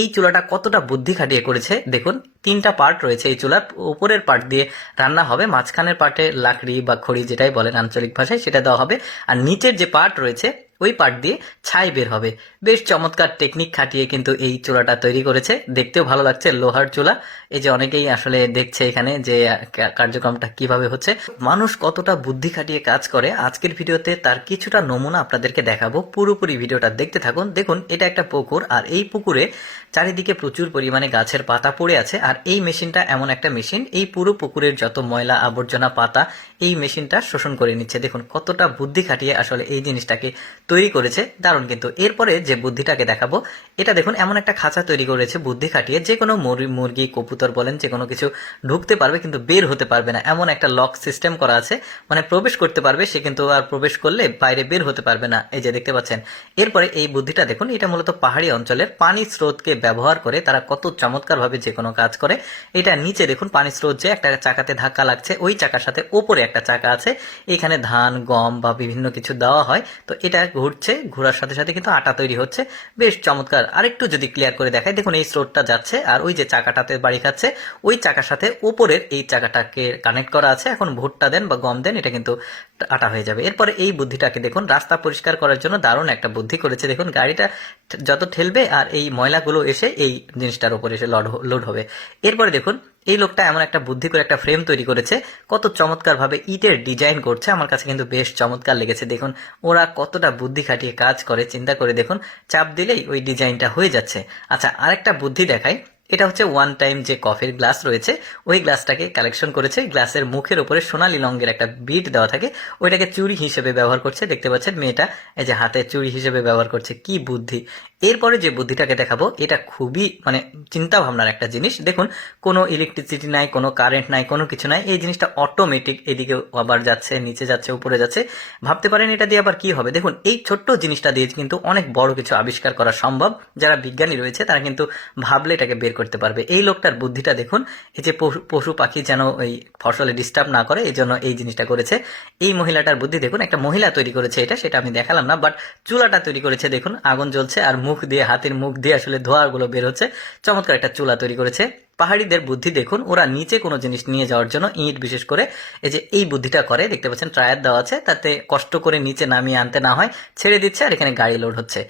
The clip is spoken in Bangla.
এই চুলাটা কতটা বুদ্ধি খাটিয়ে করেছে? দেখুন, তিনটা পার্ট রয়েছে এই চুলার। উপরের পার্ট দিয়ে রান্না হবে, মাঝখানের পার্টে লাকড়ি বা খড়ি যেটাই বলেন আঞ্চলিক ভাষায় সেটা দেওয়া হবে। আর নিচের যে পার্ট রয়েছে ওই পার্ট দিয়ে ছাই বের হবে। বেশ চমৎকার টেকনিক খাটিয়ে কিন্তু এই চুলাটা তৈরি করেছে। দেখতেও ভালো লাগছে লোহার চুলা। এই যে অনেকেই আসলে দেখছে এখানে যে কার্যক্রমটা কীভাবে হচ্ছে। মানুষ কতটা বুদ্ধি খাটিয়ে কাজ করে, আজকের ভিডিওতে তার কিছুটা নমুনা আপনাদেরকে দেখাবো। পুরোপুরি ভিডিওটা দেখতে থাকুন। দেখুন, এটা একটা পুকুর, আর এই পুকুরে চারিদিকে প্রচুর পরিমাণে গাছের পাতা পড়ে আছে, আর এই মেশিনটা এমন একটা মেশিন। এই পুরো পুকুরের যত ময়লা আবর্জনা পাতা, এই মেশিনটা শোষণ করে নিচ্ছে। দেখুন, কতটা বুদ্ধি খাটিয়ে আসলে এই জিনিসটাকে তৈরি করেছে, দারুণ কিন্তু। এরপরে যে বুদ্ধিটাকে দেখাবো, এটা দেখুন, এমন একটা খাঁচা তৈরি করেছে বুদ্ধি খাটিয়ে, যে কোনো মুর- মুরগি, কবুতর বলেন, যে কোনো কিছু ঢুকতে পারবে কিন্তু বের হতে পারবে না। এমন একটা লক সিস্টেম করা আছে মানে প্রবেশ করতে পারবে, সে কিন্তু আর প্রবেশ করলে বাইরে বের হতে পারবে না। এই যে দেখতে পাচ্ছেন, এরপরে এই বুদ্ধিটা দেখুন, এটা মূলত পাহাড়ি অঞ্চলের পানি স্রোতকে ব্যবহার করে তারা কত চমৎকারভাবে যে কোনো কাজ করে। এটা নিচে দেখুন, পানি স্রোত যে একটা চাকাতে ধাক্কা লাগছে, ওই চাকার সাথে ওপরে একটা চাকা আছে, এখানে ধান, গম বা বিভিন্ন কিছু দেওয়া হয়। তো এটা ঘুরছে, ঘোরার সাথে সাথে কিন্তু আটা তৈরি হচ্ছে। বেশ চমৎকার। আরেকটু যদি ক্লিয়ার করে দেখায় দেখুন এই স্রোতটা যাচ্ছে, আর ওই যে চাকাটাতে বাড়ি খাচ্ছে, ওই চাকার সাথে ওপরের এই চাকাটাকে কানেক্ট করা আছে। এখন ভুট্টা দেন বা গম দেন, এটা কিন্তু আটা হয়ে যাবে। এরপরে এই বুদ্ধিটাকে দেখুন, রাস্তা পরিষ্কার করার জন্য দারুণ একটা বুদ্ধি করেছে। দেখুন, গাড়িটা যত ঠেলবে আর এই ময়লাগুলো এসে এই জিনিসটার উপর এসে লোড লোড হবে। এরপরে দেখুন এই লোকটা এমন একটা বুদ্ধি করে একটা ফ্রেম তৈরি করেছে, কত চমৎকারভাবে ইটের ডিজাইন করছে। আমার কাছে কিন্তু বেশ চমৎকার লেগেছে। দেখুন, ওরা কতটা বুদ্ধি খাটিয়ে কাজ করে, চিন্তা করে দেখুন, চাপ দিলেই ওই ডিজাইনটা হয়ে যাচ্ছে। আচ্ছা আরেকটা বুদ্ধি দেখাই। এটা হচ্ছে ওয়ান টাইম যে কফির গ্লাস রয়েছে, ওই গ্লাসটাকে কালেকশন করেছে। গ্লাসের মুখের উপরে সোনালী রঙের একটা বিট দেওয়া থাকে। ওইটাকে চুরি হিসেবে ব্যবহার করছে। দেখতে পাচ্ছেন মেয়েটা, এই যে হাতে চুড়ি হিসেবে ব্যবহার করছে, কি বুদ্ধি। এরপরে যে বুদ্ধিটাকে দেখাবো, এটা খুবই মানে চিন্তা ভাবনার একটা জিনিস। দেখুন, কোনো ইলেকট্রিসিটি নাই, কোনো কারেন্ট নাই, কোনো কিছু নাই। এই জিনিসটা অটোমেটিক এদিকে আবার যাচ্ছে, নিচে যাচ্ছে, উপরে যাচ্ছে। ভাবতে পারেন এটা দিয়ে আবার কি হবে? দেখুন, এই ছোট্ট জিনিসটা দিয়ে কিন্তু অনেক বড় কিছু আবিষ্কার করা সম্ভব। যারা বিজ্ঞানী রয়েছে, তারা কিন্তু ভাবলে এটাকে বের করতে পারবে। এই লোকটার বুদ্ধিটা দেখুন, এই যে পশু পাখি যেন ওই ফসলে ডিস্টার্ব না করে, এই জন্য এই জিনিসটা করেছে। এই মহিলাটার বুদ্ধি দেখুন, একটা মহিলা তৈরি করেছে এটা, সেটা আমি দেখালাম না বাট চুলাটা তৈরি করেছে দেখুন, আগুন জ্বলছে আর মুখ দিয়ে, হাতের মুখ দিয়ে আসলে ধোঁয়াগুলো বের হচ্ছে। চমৎকার একটা চুলা তৈরি করেছে। পাহাড়িদের বুদ্ধি দেখুন, ওরা নিচে কোনো জিনিস নিয়ে যাওয়ার জন্য ইট বিশেষ করে, এই যে এই বুদ্ধিটা করে, দেখতে পাচ্ছেন ট্রায়ার দেওয়া আছে, তাতে কষ্ট করে নিচে নামিয়ে আনতে না হয়, ছেড়ে দিচ্ছে আর এখানে গাড়ি লোড হচ্ছে।